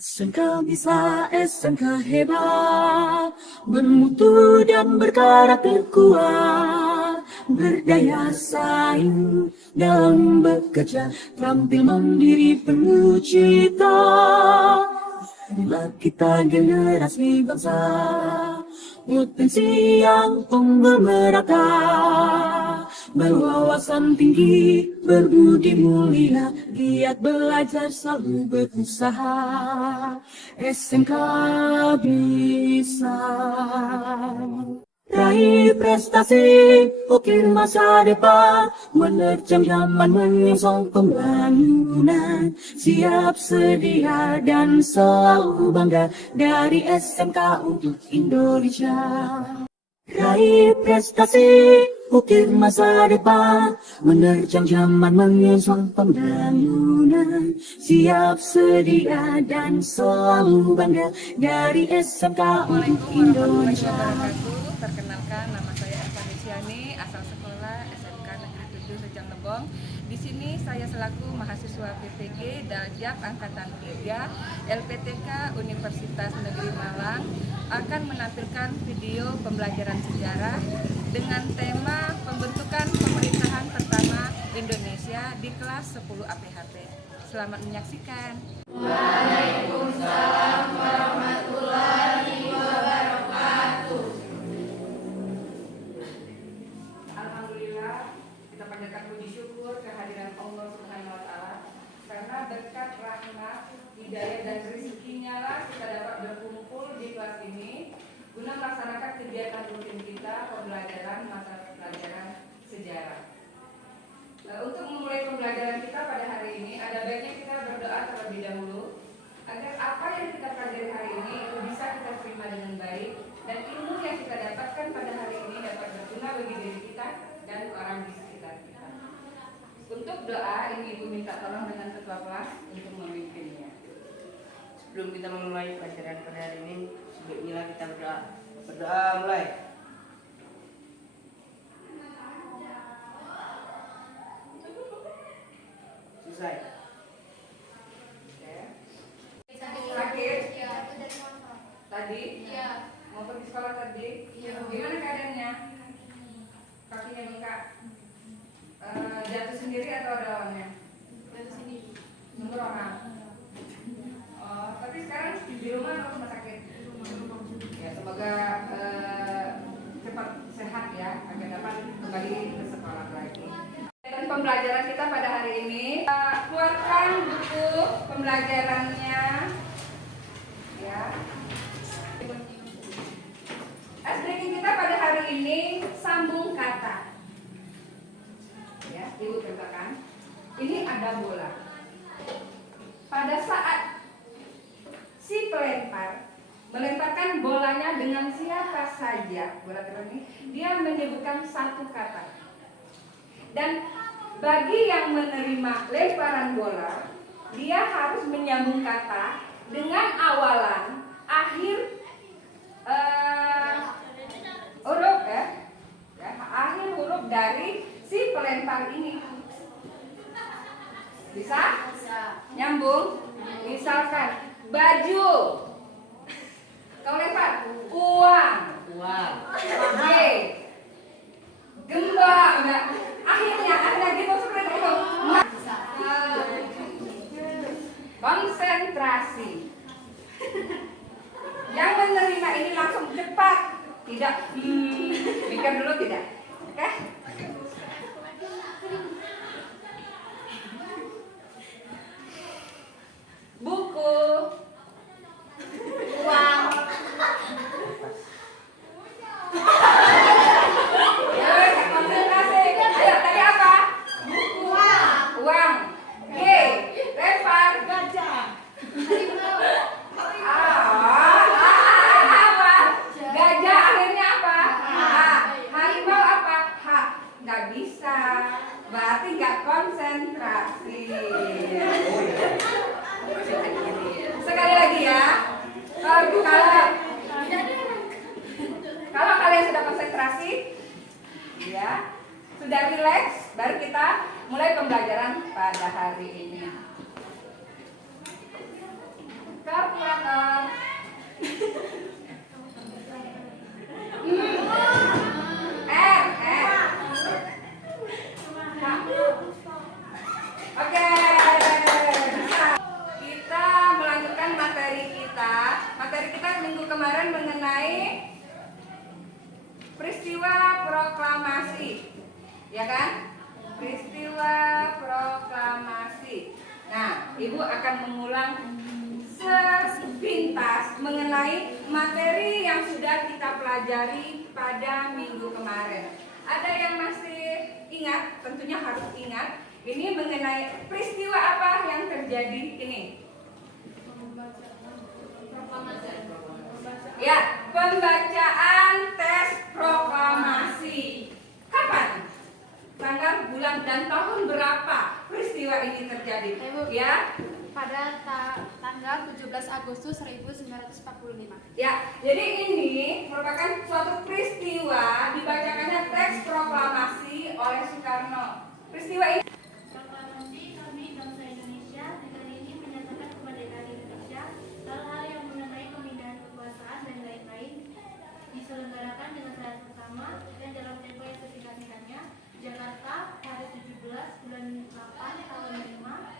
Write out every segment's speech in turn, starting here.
SMK bisa, SMK hebat, bermutu dan berkarakter kuat, berdaya saing dalam bekerja, tampil mandiri penuh cita. Inilah kita generasi bangsa, potensi yang unggul merata, berwawasan tinggi, berbudi mulia, giat belajar selalu berusaha. SMK bisa raih prestasi, ukir masa depan, menerjang zaman menyongsong pembangunan, siap sedia dan selalu bangga dari SMK untuk Indonesia. Raih prestasi, ukir masa depan, menerjang zaman menyongsong pembangunan, siap sedia dan selalu bangga dari SMK untuk Indonesia. Perkenalkan, nama saya Eva Desiani, asal sekolah SMK Negeri 7 Rejang Lebong. Di sini saya selaku mahasiswa PPG Daljak Angkatan 3 LPTK Universitas Negeri Malang akan menampilkan video pembelajaran sejarah dengan tema pembentukan pemerintahan pertama Indonesia di kelas 10 APHP. Selamat menyaksikan. Waalaikumsalam warahmatullahi wabarakatuh. Alhamdulillah, kita panjatkan puji syukur kehadiran Allah Subhanahu wa taala karena berkat rahmat, hidayah dan rezekinya lah kita dapat berkumpul di kelas ini guna melaksanakan kegiatan rutin kita pembelajaran mata pelajaran sejarah. Untuk memulai pembelajaran kita pada hari ini, ada baiknya kita berdoa terlebih dahulu agar apa yang kita pelajari hari ini itu bisa kita terima dengan baik dan ilmu yang kita dapatkan pada hari ini dapat berguna bagi diri kita dan orang di sekitar kita. Untuk doa ini Ibu minta tolong dengan ketua kelas untuk memimpinnya. Sebelum kita memulai pelajaran pada hari ini, sebelumnya kita berdoa. Berdoa mulai. Selesai. Sakit? Tadi? Iya. Mau pergi sekolah tadi? Iya. Gimana keadaannya? Kakinya bengkak? Jatuh sendiri atau ada lawannya? Dari sini. Nunggu orang? Tapi sekarang di rumah atau rumah sakit? Ya, semoga cepat sehat ya, agar dapat kembali ke sekolah lagi. Dan pembelajaran kita pada hari ini, keluarkan buku pembelajarannya, ya. SDK kita pada hari ini sambung kata. Ya, Ibu contohkan. Ini ada bola. Pada saat si pelempar melemparkan bolanya dengan siapa saja, bola ini, dia menyebutkan satu kata. Dan bagi yang menerima lemparan bola, dia harus menyambung kata dengan awalan, akhir huruf akhir huruf dari si pelempar ini. Bisa? Nyambung? Misalkan baju, kau lempar uang, G, gembok, akhirnya gitu seperti itu. Konsentrasi. Yang menerima ini langsung cepat, tidak pikir dulu, tidak, oke? Buku, uang. Ya, konsentrasi. Ayo, tadi apa? Buku, uang. G, lempar, gajah. materi kita minggu kemarin mengenai peristiwa proklamasi, ya kan? Peristiwa proklamasi. Nah, Ibu akan mengulang sepintas mengenai materi yang sudah kita pelajari pada minggu kemarin. Ada yang masih ingat? Tentunya harus ingat. Ini mengenai peristiwa apa yang terjadi ini? Ya, pembacaan tes proklamasi. Kapan? Tanggal, bulan, dan tahun berapa peristiwa ini terjadi? Ya, pada tanggal 17 Agustus 1945. ya, jadi ini merupakan suatu peristiwa dibacakannya teks proklamasi oleh Soekarno. Peristiwa ini Proklamasi kami bangsa Indonesia dengan ini menyatakan kemerdekaan Indonesia, hal-hal yang mengenai pemindahan kekuasaan dan lain-lain diselenggarakan dengan syarat pertama dan dalam tempo yang sesingkat-singkatnya. Jakarta, hari 17 bulan 8 tahun 5.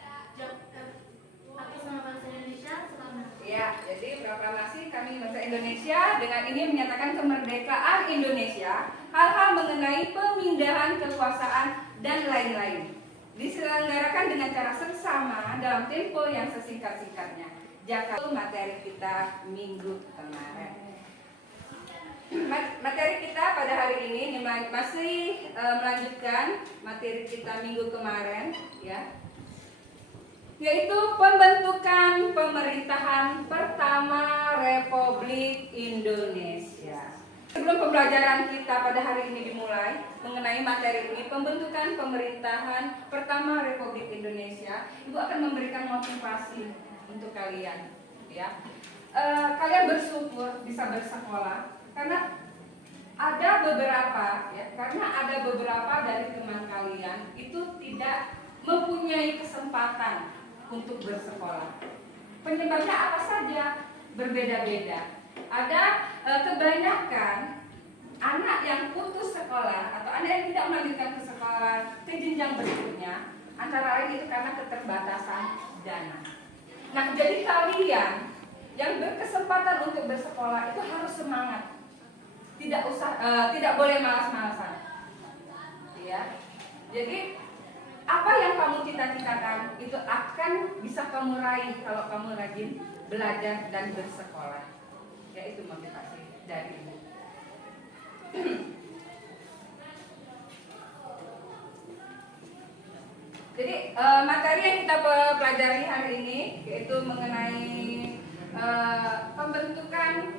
Atas nama bangsa Indonesia, selamat. ya, jadi proklamasi kami bangsa Indonesia dengan ini menyatakan kemerdekaan Indonesia, hal-hal mengenai pemindahan kekuasaan dan lain-lain diselenggarakan dengan cara seksama dalam tempo yang sesingkat-singkatnya. Jakarta materi kita minggu kemarin. Materi kita pada hari ini masih melanjutkan materi kita minggu kemarin, ya, yaitu pembentukan pemerintahan pertama Republik Indonesia. Sebelum pembelajaran kita pada hari ini dimulai mengenai materi ini, pembentukan pemerintahan pertama Republik Indonesia, Ibu akan memberikan motivasi untuk kalian, ya. Kalian bersyukur bisa bersekolah karena ada beberapa dari teman kalian itu tidak mempunyai kesempatan untuk bersekolah. Penyebabnya apa saja? Berbeda-beda. Ada kebanyakan anak yang putus sekolah atau anak yang tidak melanjutkan ke sekolah ke jenjang berikutnya, antara lain itu karena keterbatasan dana. Nah, jadi kalian yang berkesempatan untuk bersekolah itu harus semangat. Tidak boleh malas-malasan. Ya. Jadi apa yang kamu cita-citakan itu akan bisa kamu raih kalau kamu rajin belajar dan bersekolah. Ya, itu motivasi dari Ibu. Jadi materi yang kita pelajari hari ini yaitu mengenai pembentukan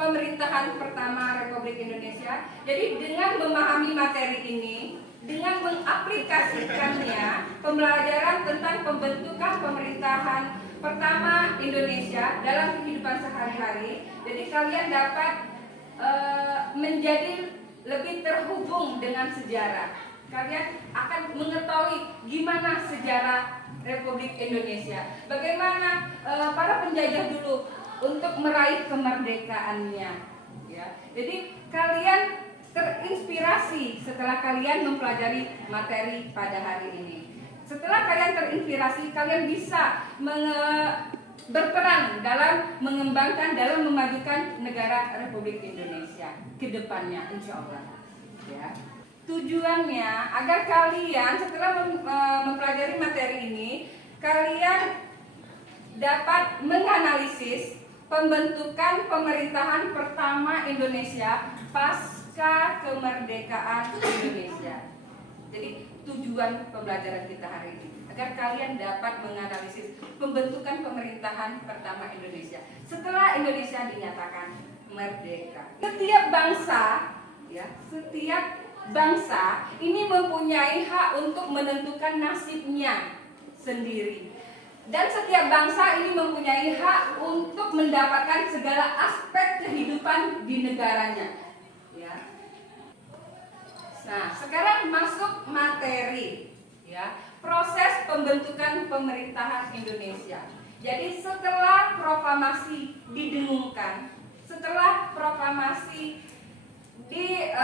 pemerintahan pertama Republik Indonesia. Jadi dengan memahami materi ini, dengan mengaplikasikannya, pembelajaran tentang pembentukan pemerintahan pertama Indonesia dalam kehidupan sehari-hari, jadi kalian dapat menjadi lebih terhubung dengan sejarah. Kalian akan mengetahui gimana sejarah Republik Indonesia, bagaimana para penjajah dulu untuk meraih kemerdekaannya. Ya, jadi kalian terinspirasi setelah kalian mempelajari materi pada hari ini. Setelah kalian terinspirasi, kalian bisa berperan dalam mengembangkan, dalam memajukan negara Republik Indonesia ke depannya, insya Allah. Ya. Tujuannya agar kalian setelah mempelajari materi ini, kalian dapat menganalisis pembentukan pemerintahan pertama Indonesia pasca kemerdekaan Indonesia. Jadi tujuan pembelajaran kita hari ini agar kalian dapat menganalisis pembentukan pemerintahan pertama Indonesia setelah Indonesia dinyatakan merdeka. Setiap bangsa ini mempunyai hak untuk menentukan nasibnya sendiri. Dan setiap bangsa ini mempunyai hak untuk mendapatkan segala aspek kehidupan di negaranya. Ya. Nah, sekarang masuk materi, ya, proses pembentukan pemerintahan Indonesia. Jadi setelah proklamasi didengungkan, setelah proklamasi dibacakan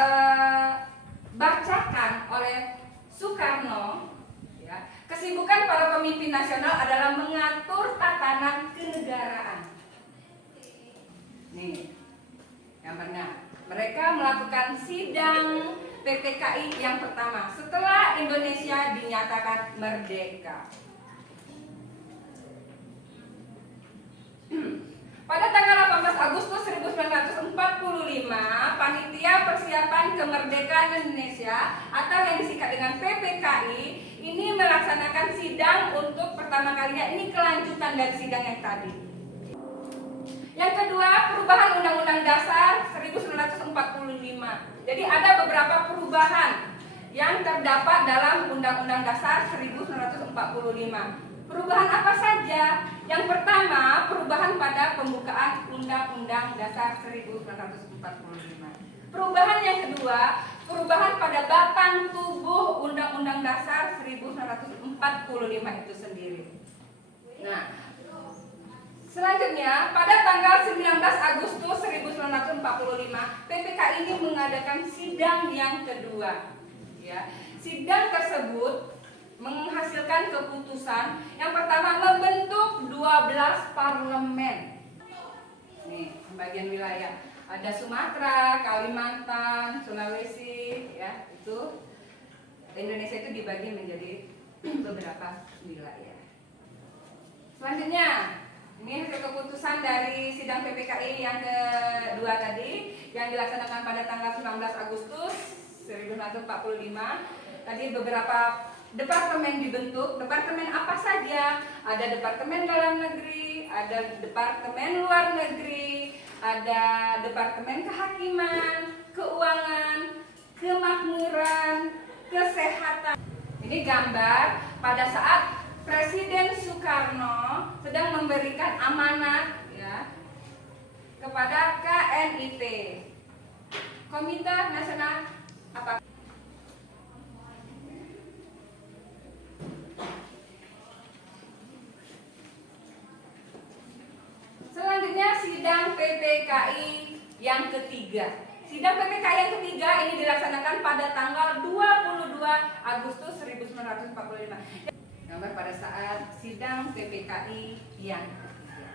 oleh Soekarno, ya, kesibukan para pemimpin nasional adalah mengatur tatanan kenegaraan. Nih, gambarnya. Mereka melakukan sidang PPKI yang pertama setelah Indonesia dinyatakan merdeka. Pada tanggal 18 Agustus 1945, Panitia Persiapan Kemerdekaan Indonesia atau yang disingkat dengan PPKI ini melaksanakan sidang untuk pertama kalinya. Ini kelanjutan dari sidang yang tadi. Yang kedua, perubahan Undang-Undang Dasar 1945. Jadi ada beberapa perubahan yang terdapat dalam Undang-Undang Dasar 1945. Perubahan apa saja? Yang pertama, perubahan pada pembukaan Undang-Undang Dasar 1945. Perubahan yang kedua, perubahan pada batang tubuh Undang-Undang Dasar 1945 itu sendiri. Nah, selanjutnya, pada tanggal 19 Agustus 1945, PPKI ini mengadakan sidang yang kedua. Ya, sidang tersebut menghasilkan keputusan yang pertama membentuk 12 parlemen. Nih, bagian wilayah ada Sumatera, Kalimantan, Sulawesi, ya itu Indonesia itu dibagi menjadi beberapa wilayah. Selanjutnya, ini hasil keputusan dari sidang PPKI yang kedua tadi yang dilaksanakan pada tanggal 19 Agustus 1945. Tadi beberapa departemen dibentuk. Departemen apa saja? Ada Departemen Dalam Negeri, ada Departemen Luar Negeri, ada Departemen Kehakiman, Keuangan, Kemakmuran, Kesehatan. Ini gambar pada saat Presiden Soekarno sedang memberikan amanat ya kepada KNIT, Komite Nasional apa? Selanjutnya sidang PPKI yang ketiga. Sidang PPKI yang ketiga ini dilaksanakan pada tanggal 22 Agustus 1945. Gambar pada saat sidang PPKI yang ketiga.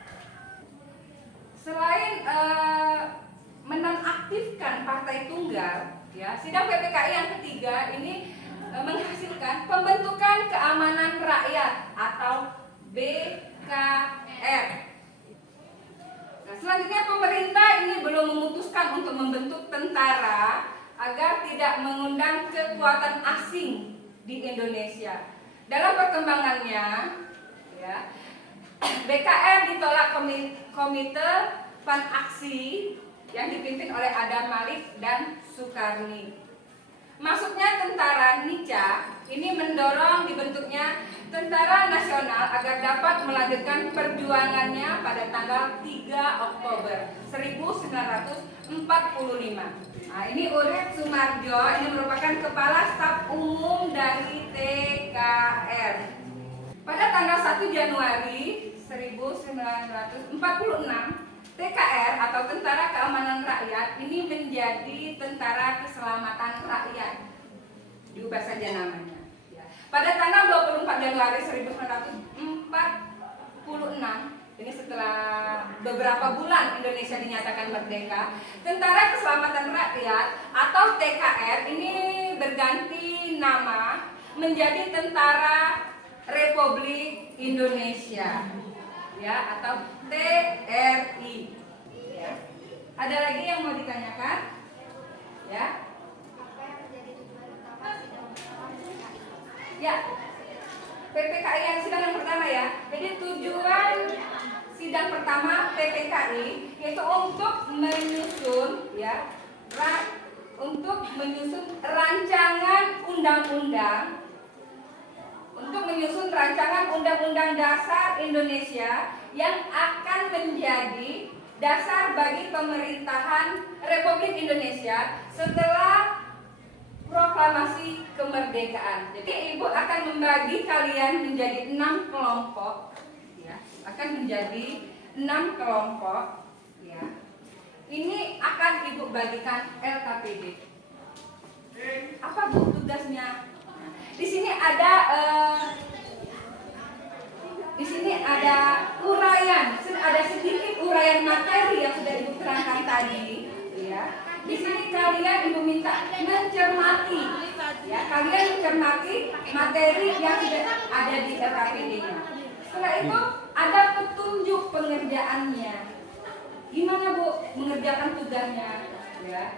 Selain menonaktifkan partai tunggal, ya, sidang PPKI yang ketiga ini menghasilkan pembentukan keamanan rakyat atau BKR. Nah, selanjutnya pemerintah ini belum memutuskan untuk membentuk tentara agar tidak mengundang kekuatan asing di Indonesia. Dalam perkembangannya, ya, BKR ditolak Komite Pan-Aksi yang dipimpin oleh Adam Malik dan Sukarni. Masuknya tentara Nica ini mendorong dibentuknya Tentara Nasional agar dapat melanjutkan perjuangannya pada tanggal 3 Oktober 1945. Nah, ini Urip Sumarjo, ini merupakan Kepala Staf Umum dari TKR. Pada tanggal 1 Januari 1946, TKR atau Tentara Keamanan Rakyat ini menjadi Tentara Keselamatan Rakyat. Diubah saja namanya. Ya. Pada tanggal 24 Januari 1946, ini setelah beberapa bulan Indonesia dinyatakan merdeka, Tentara Keselamatan Rakyat atau TKR ini berganti nama menjadi Tentara Republik Indonesia, ya, atau TRI. Ya. Ada lagi yang mau ditanyakan? Ya. Apa yang menjadi tujuan utama sidang pertama PPKI? Ya. PPKI yang sidang yang pertama ya. Jadi tujuan sidang pertama PPKI yaitu untuk menyusun ya, rancangan undang-undang, untuk menyusun rancangan Undang-Undang Dasar Indonesia yang akan menjadi dasar bagi pemerintahan Republik Indonesia setelah proklamasi kemerdekaan. Jadi Ibu akan membagi kalian menjadi 6 kelompok, ya, akan menjadi 6 kelompok, ya. Ini akan Ibu bagikan LKPD. Apa Bu tugasnya? Di sini ada uraian, ada sedikit uraian materi yang sudah Ibu terangkan tadi, ya. Di sini kalian Ibu minta mencermati, ya. Kalian mencermati materi yang sudah ada di LKPD-nya. Setelah itu ada petunjuk pengerjaannya. Gimana Bu mengerjakan tugasnya? Ya.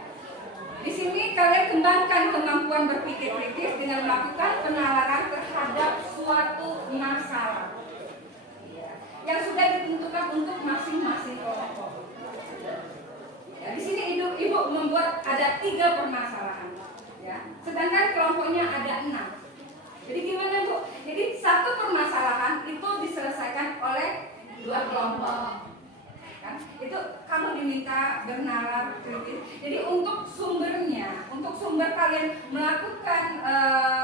Di sini kalian kembangkan kemampuan berpikir kritis dengan melakukan penalaran terhadap suatu masalah, ya, yang sudah ditentukan untuk masing-masing kelompok. Ya, di sini ibu membuat ada 3 permasalahan, ya. Sedangkan kelompoknya ada 6. Jadi gimana Bu? Jadi satu permasalahan itu diselesaikan oleh 2 kelompok. Kan? Itu kamu diminta bernalar kritis. Jadi untuk sumbernya, untuk sumber kalian melakukan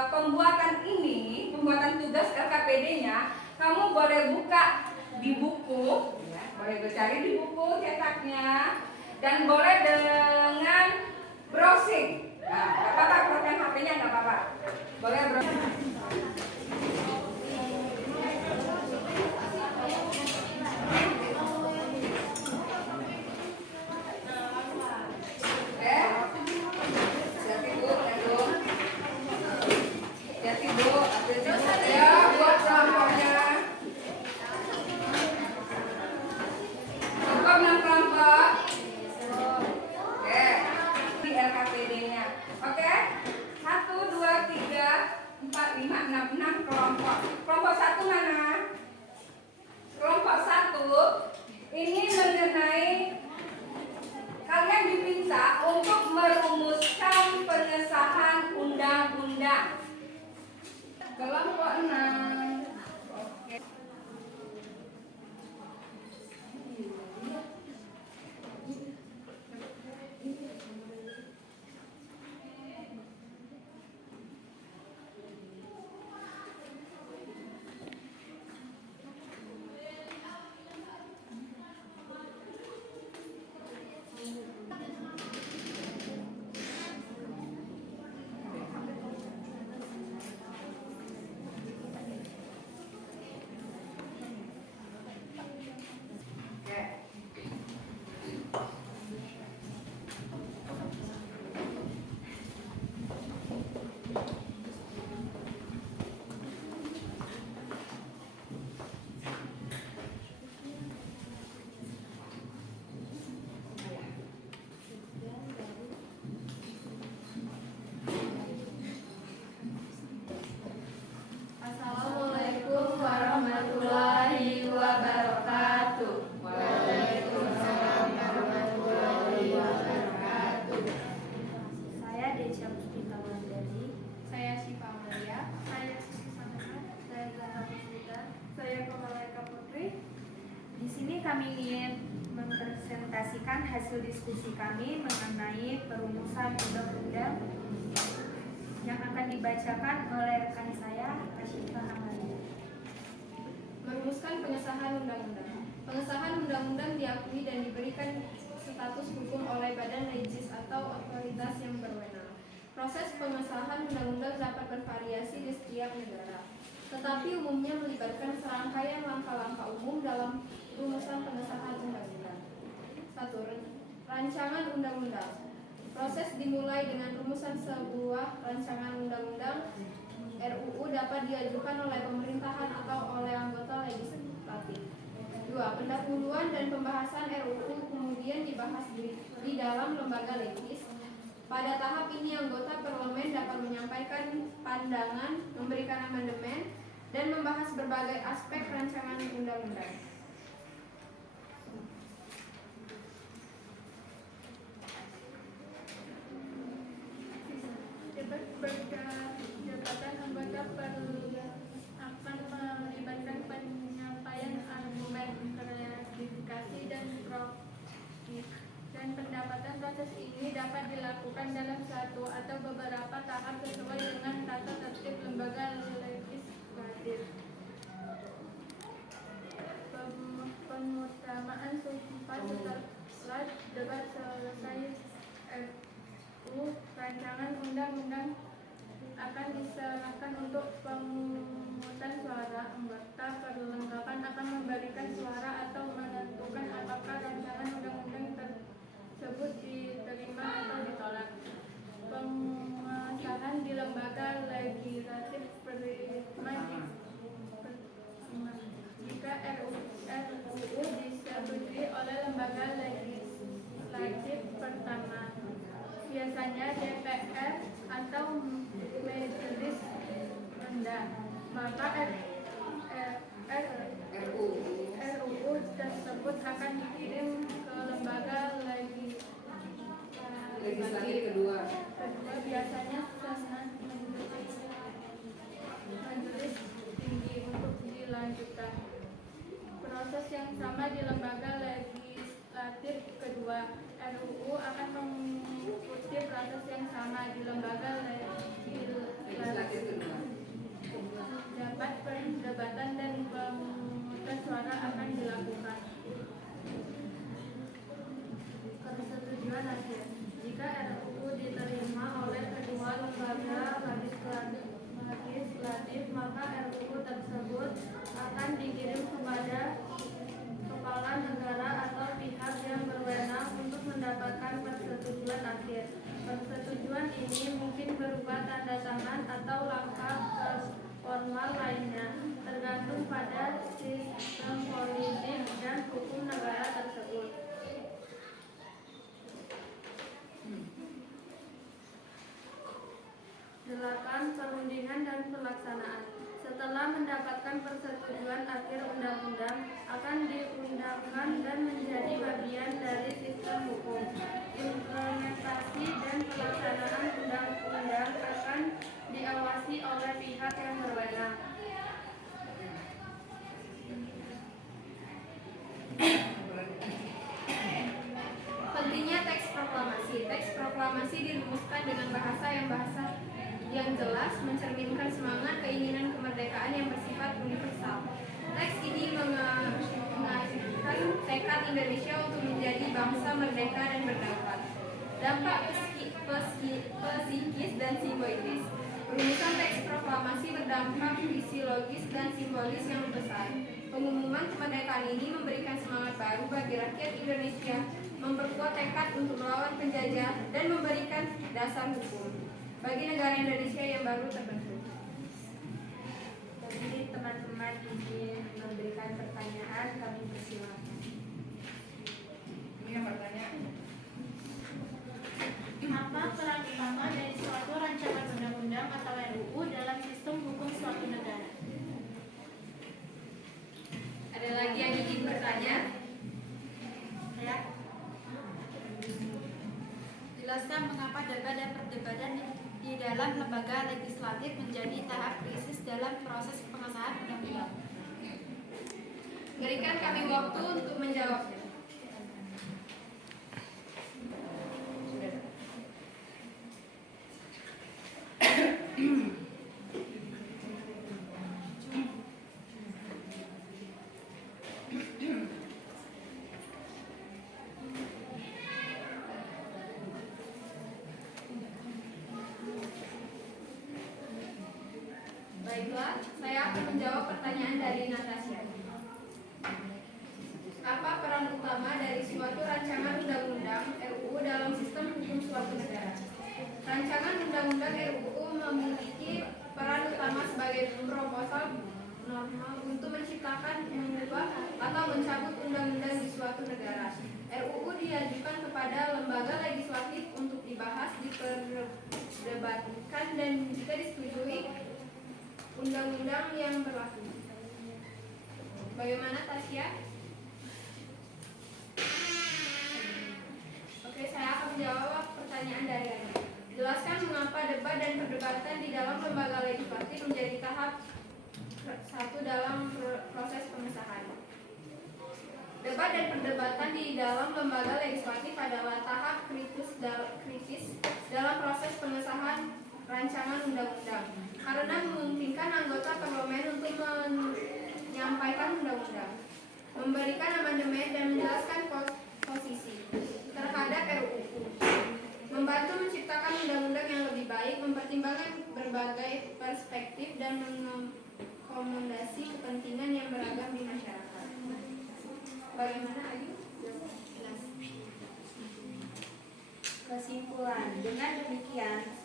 pembuatan ini, pembuatan tugas LKPD-nya, kamu boleh buka di buku, ya, boleh cari di buku cetaknya, dan boleh dengan browsing. Nah, nggak apa-apa, program HP-nya nggak apa-apa. Boleh browsing. Kelompok 1 mana? Kelompok 1 ini mengenai kalian diminta untuk merumuskan pengesahan undang-undang. Kelompok 6. Oke. Assalamualaikum warahmatullahi wabarakatuh. Waalaikumsalam warahmatullahi wabarakatuh. Saya Desya Puspita Wandari. Saya Syifa Maria. Saya Susana. Saya Zahra Puspita. Saya Kamalaika Putri. Di sini kami ingin mempresentasikan hasil diskusi kami mengenai perumusan undang-undang yang akan dibacakan oleh rekan saya, Asyifa Amalia. Merumuskan pengesahan undang-undang. Pengesahan undang-undang diakui dan diberikan status hukum oleh badan legis atau otoritas yang berwenang. Proses pengesahan undang-undang dapat bervariasi di setiap negara, tetapi umumnya melibatkan serangkaian langkah-langkah umum dalam rumusan pengesahan undang-undang. 1. Rancangan undang-undang. Proses dimulai dengan rumusan sebuah rancangan undang-undang RUU dapat diajukan oleh pemerintahan atau oleh anggota legislatif. 2. Pendahuluan dan pembahasan RUU kemudian dibahas di dalam lembaga legis. Pada tahap ini anggota parlemen dapat menyampaikan pandangan, memberikan amandemen, dan membahas berbagai aspek rancangan undang-undang. Jabatan anggota akan melibatkan penyampaian argumen, klarifikasi, dan pendapatan. Proses ini dapat dilakukan dalam satu atau beberapa tahap sesuai dengan tata tertib lembaga legislatif. Pengutamaan sumpah setelah debat selesai, rancangan undang-undang akan diserahkan untuk pemungutan suara. Anggota perlengkapan akan memberikan suara atau menentukan apakah rancangan undang-undang tersebut lembaga legislatif pertama. Biasanya DPR atau Majelis Rendah. Maka RUU tersebut akan dikirim ke lembaga Legislatif kedua. biasanya Senat Majelis Tinggi untuk dilanjutkan. Proses yang sama di lembaga legislatif kedua. RUU akan mengikuti proses yang sama di lembaga Legislatif kedua. Dapat perdebatan dan pemungutan suara akan dilakukan. Persetujuan akhir. Jika RUU diterima oleh kedua lembaga legislatif, maka RUU tersebut akan dikirim kepada kepala negara atau pihak yang berwenang untuk mendapatkan persetujuan akhir. Persetujuan ini mungkin berupa tanda tangan atau langkah formal lainnya, tergantung pada sistem politik dan hukum negara tersebut. Delapan, perundingan dan pelaksanaan. Setelah mendapatkan persetujuan akhir undang-undang, akan diundangkan dan menjadi bagian dari sistem hukum. Implementasi dan pelaksanaan undang-undang akan diawasi oleh pihak yang berwenang. Pentingnya teks proklamasi. Teks proklamasi dirumuskan dengan bahasa yang jelas, mencerminkan semangat keinginan kemerdekaan yang bersifat universal. Teks ini mengajukan tekad Indonesia untuk menjadi bangsa merdeka dan berdaulat. Dampak psikis dan simbolis. Rumusan teks proklamasi berdampak fisiologis dan simbolis yang besar. Pengumuman kemerdekaan ini memberikan semangat baru bagi rakyat Indonesia, memperkuat tekad untuk melawan penjajah, dan memberikan dasar hukum bagi negara Indonesia yang baru terbentuk. Jadi teman-teman ingin memberikan pertanyaan, kami persilakan. Ini yang bertanya. Apa peran utama dari suatu rancangan undang-undang atau RUU dalam sistem hukum suatu negara? Ada lagi yang ingin bertanya? Ya. Jelaskan mengapa debat dan perdebatan di dalam lembaga legislatif menjadi tahap krisis dalam proses pengesahan undang-undang. Berikan kami waktu untuk menjawabnya. Baiklah, saya akan menjawab pertanyaan dari Natasha. Apa peran utama dari suatu rancangan undang-undang RUU dalam sistem hukum suatu negara? Rancangan undang-undang RUU memiliki peran utama sebagai proposal normal untuk menciptakan, mengubah, atau mencabut undang-undang di suatu negara. RUU diajukan kepada lembaga legislatif untuk dibahas, diperdebatkan, dan jika disetujui undang-undang yang berlaku. Bagaimana, Tasya? Oke, saya akan menjawab pertanyaan dari Anda. Jelaskan mengapa debat dan perdebatan di dalam lembaga legislatif menjadi tahap satu dalam proses pengesahan. Debat dan perdebatan di dalam lembaga legislatif adalah tahap kritis dalam proses pengesahan rancangan undang-undang, karena memungkinkan anggota parlemen untuk menyampaikan undang-undang, memberikan amandemen, dan menjelaskan posisi terhadap RUU, membantu menciptakan undang-undang yang lebih baik, mempertimbangkan berbagai perspektif, dan mengakomodasi kepentingan yang beragam di masyarakat. Bagaimana, Ayu? Kesimpulan, dengan demikian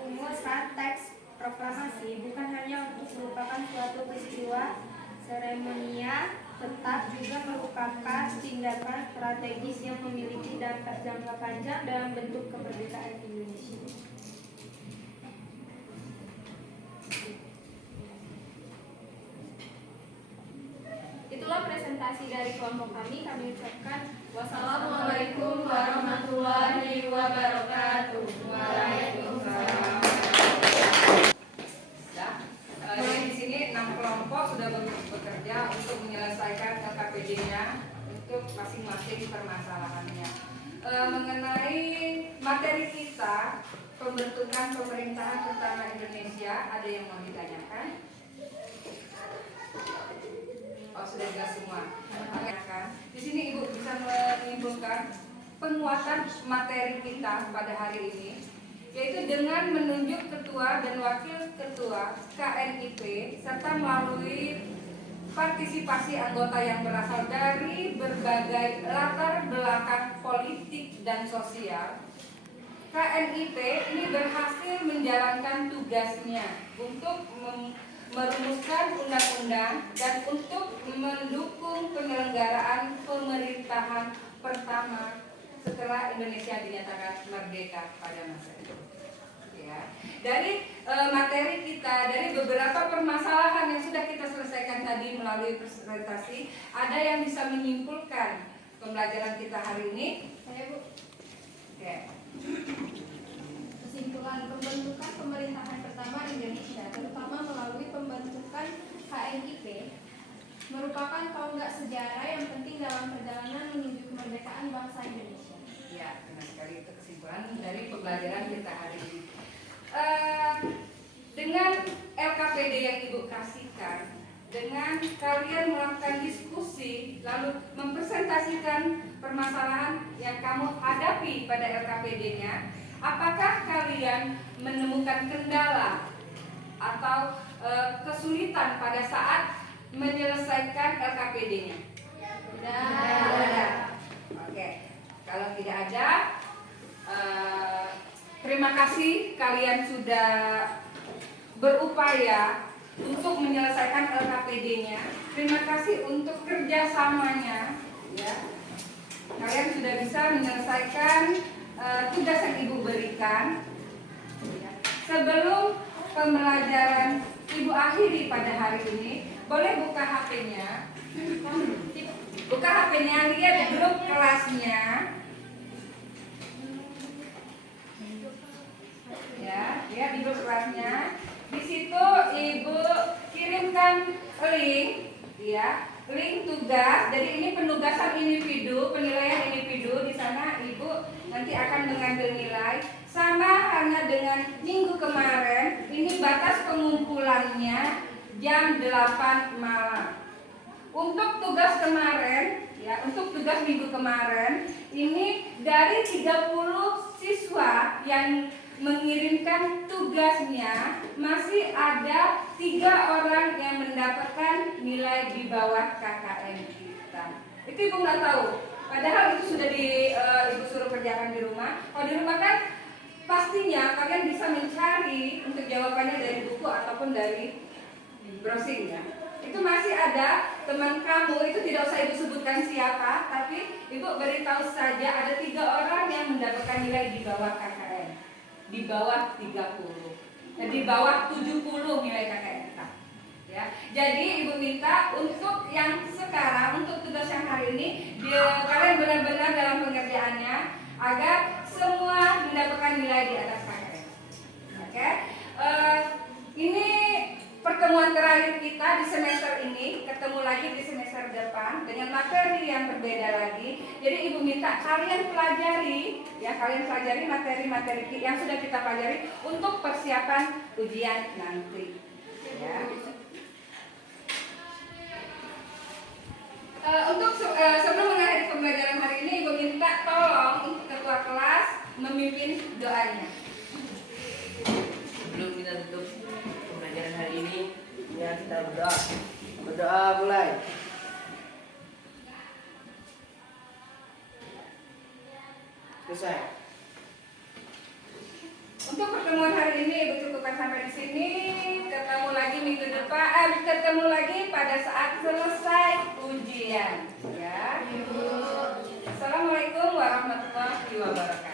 rumusan teks proklamasi bukan hanya untuk merupakan suatu peristiwa seremonial tetap juga merupakan tindakan strategis yang memiliki dampak jangka panjang dalam bentuk kemerdekaan Indonesia. Itulah presentasi dari kelompok kami. Kami ucapkan Wassalamualaikum warahmatullahi wabarakatuh. Waalaikumsalam. Jadi di sini 6 kelompok sudah bekerja untuk menyelesaikan LKPD-nya untuk masing-masing permasalahannya. Mengenai materi kita, pembentukan pemerintahan pertama Indonesia, ada yang mau ditanyakan? Oh, sudah jelas semua. Di sini Ibu bisa menyimpulkan penguatan materi kita pada hari ini, yaitu dengan menunjuk ketua dan wakil ketua KNIP serta melalui partisipasi anggota yang berasal dari berbagai latar belakang politik dan sosial. KNIP ini berhasil menjalankan tugasnya untuk merumuskan undang-undang dan untuk mendukung penyelenggaraan pemerintahan pertama setelah Indonesia dinyatakan merdeka pada masa itu. Ya. Dari materi kita, dari beberapa permasalahan yang sudah kita selesaikan tadi melalui presentasi, ada yang bisa menyimpulkan pembelajaran kita hari ini? saya Bu. Oke. Kesimpulan pembentukan pemerintahan pertama Indonesia, terutama melalui pembentukan KNIP, merupakan tonggak sejarah yang penting dalam perjalanan menuju kemerdekaan bangsa Indonesia. Ya, benar sekali, itu kesimpulan dari pembelajaran kita hari ini. Dengan LKPD yang Ibu kasihkan, dengan kalian melakukan diskusi, lalu mempresentasikan permasalahan yang kamu hadapi pada LKPD-nya, apakah kalian menemukan kendala atau kesulitan pada saat menyelesaikan LKPD-nya? Tidak ada. Oke, kalau tidak ada, terima kasih kalian sudah berupaya untuk menyelesaikan LKPD-nya. Terima kasih untuk kerjasamanya. Ya, kalian sudah bisa menyelesaikan tugas yang Ibu berikan. Ya. Sebelum pembelajaran Ibu akhiri pada hari ini, boleh buka HP-nya. Buka HP-nya, lihat grup kelasnya. Ya, lihat di grup kelasnya. Di situ Ibu kirimkan link, ya, link tugas. Jadi ini penugasan individu, penilaian individu. Di sana Ibu nanti akan mengambil nilai. Sama hanya dengan minggu kemarin, ini batas pengumpulannya jam 8 malam. Untuk tugas kemarin, ya, untuk tugas minggu kemarin, ini dari 30 siswa yang mengirimkan tugasnya, masih ada 3 orang yang mendapatkan nilai di bawah KKM kita. Itu Ibu nggak tahu. Padahal itu sudah Ibu suruh kerjakan di rumah. Kalau di rumah kan pastinya kalian bisa mencari untuk jawabannya dari buku ataupun dari browsing, ya. Itu masih ada teman kamu, itu tidak usah Ibu sebutkan siapa, tapi Ibu beritahu saja ada 3 orang yang mendapatkan nilai di bawah KKM, di bawah 30, dan di bawah 70 nilai KKM kita. Ya, jadi Ibu minta untuk yang sekarang, untuk tugas yang hari ini, kalian benar-benar dalam pengerjaannya agar semua mendapatkan nilai di atas KKM. Oke, ini pertemuan terakhir kita di semester ini. Ketemu lagi di semester depan dengan materi yang berbeda lagi. Jadi Ibu minta kalian pelajari, ya, kalian pelajari materi-materi yang sudah kita pelajari untuk persiapan ujian nanti. Ya. Untuk sebelum mengakhiri pembelajaran hari ini, Ibu minta tolong untuk ketua kelas memimpin doanya. Sebelum kita tutup pembelajaran hari ini, ya, kita berdoa. Berdoa mulai. Selesai. Untuk pertemuan hari ini Ibu cukupkan sampai di sini. Ketemu lagi minggu depan. Ketemu lagi pada saat selesai ujian. pujian ya. Assalamualaikum warahmatullahi wabarakatuh.